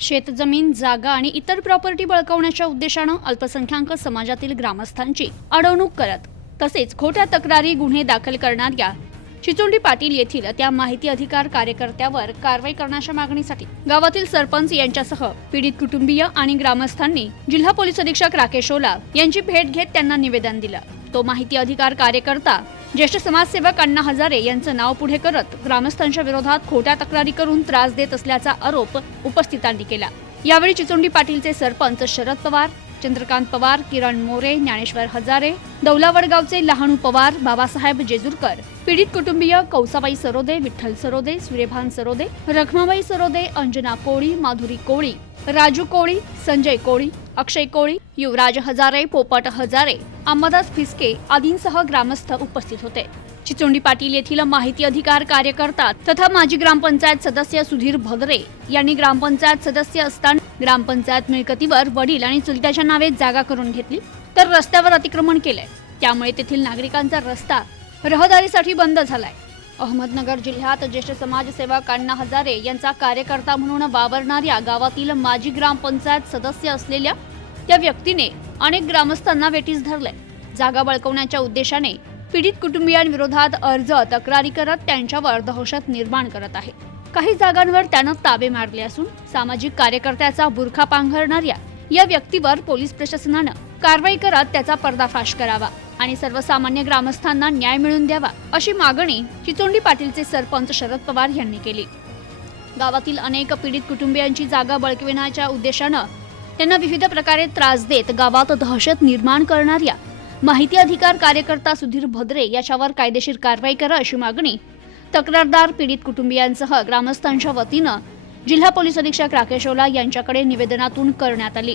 शेतजमीन जागा आणि इतर प्रॉपर्टी बळकावण्याच्या उद्देशानं अल्पसंख्याक समाजातील ग्रामस्थांची अडवणूक करत तसेच खोट्या तक्रारी गुन्हे दाखल करणाऱ्या चिचोंडी पाटील येथील त्या माहिती अधिकार कार्यकर्त्यावर कारवाई करण्याच्या मागणीसाठी गावातील सरपंच यांच्यासह पीडित कुटुंबीय आणि ग्रामस्थांनी जिल्हा पोलीस अधीक्षक राकेश ओला यांची भेट घेत त्यांना निवेदन दिलं. तो माहिती अधिकार कार्यकर्ता ज्येष्ठ समाजसेवक अण्णा हजारे यांचं नाव पुढे करत ग्रामस्थांच्या विरोधात खोट्या तक्रारी करून त्रास देत असल्याचा आरोप उपस्थितांनी केला. यावेळी चिचोंडी पाटीलचे सरपंच शरद पवार चंद्रकांत पवार किरण मोरे ज्ञानेश्वर हजारे दौलावडगावचे लहानू पवार बाबासाहेब जेजूरकर पीडित कुटुंबीय कौसाबाई सरोदे विठ्ठल सरोदे सुरेभान सरोदे रखमाबाई सरोदे अंजना कोळी माधुरी कोळी राजू कोळी संजय कोळी अक्षय कोळी युवराज हजारे पोपट हजारे अंबादास फिसके आदींसह ग्रामस्थ उपस्थित होते. चिचोंडी पाटील येथील माहिती अधिकार कार्यकर्ता तथा माजी ग्रामपंचायत सदस्य सुधीर भगरे यांनी ग्रामपंचायत सदस्य असताना ग्रामपंचायत मिळकतीवर वडील आणि चुलत्याच्या नावे जागा करून घेतली तर रस्त्यावर अतिक्रमण केलंय. त्यामुळे तेथील नागरिकांचा रस्ता रहदारीसाठी बंद झालाय. अहमदनगर जिल्ह्यात ज्येष्ठ समाजसेवक अण्णा हजारे यांचा कार्यकर्ता म्हणून वावरणाऱ्या गावातील माजी ग्रामपंचायत सदस्य असलेल्या त्या व्यक्तीने अनेक ग्रामस्थांना वेटीस धरलंय जागा बळकवण्याच्या उद्देशाने पीडित कुटुंबियांविरोधात अर्ज तक्रारी करत त्यांच्यावर दहशत निर्माण करत आहे. काही जागांवर त्यानं ताबे मारले असून सामाजिक कार्यकर्त्याचा बुरखा पांघरणाऱ्या या व्यक्तीवर पोलीस प्रशासनानं कारवाई करत त्याचा पर्दाफाश करावा आणि सर्वसामान्य ग्रामस्थांना न्याय मिळवून द्यावा अशी मागणी चिचोंडी पाटीलचे सरपंच शरद पवार यांनी केली. गावातील अनेक पीडित कुटुंबियांची जागा बळकविण्याच्या उद्देशानं त्यांना विविध प्रकारे त्रास देत गावात दहशत निर्माण करणाऱ्या माहिती अधिकार कार्यकर्ता सुधीर भद्रे याच्यावर कायदेशीर कारवाई करा अशी मागणी तक्रारदार पीडित कुटुंबियांसह ग्रामस्थांच्या वतीनं जिल्हा पोलीस अधीक्षक राकेश ओला यांच्याकडे निवेदनातून करण्यात आली.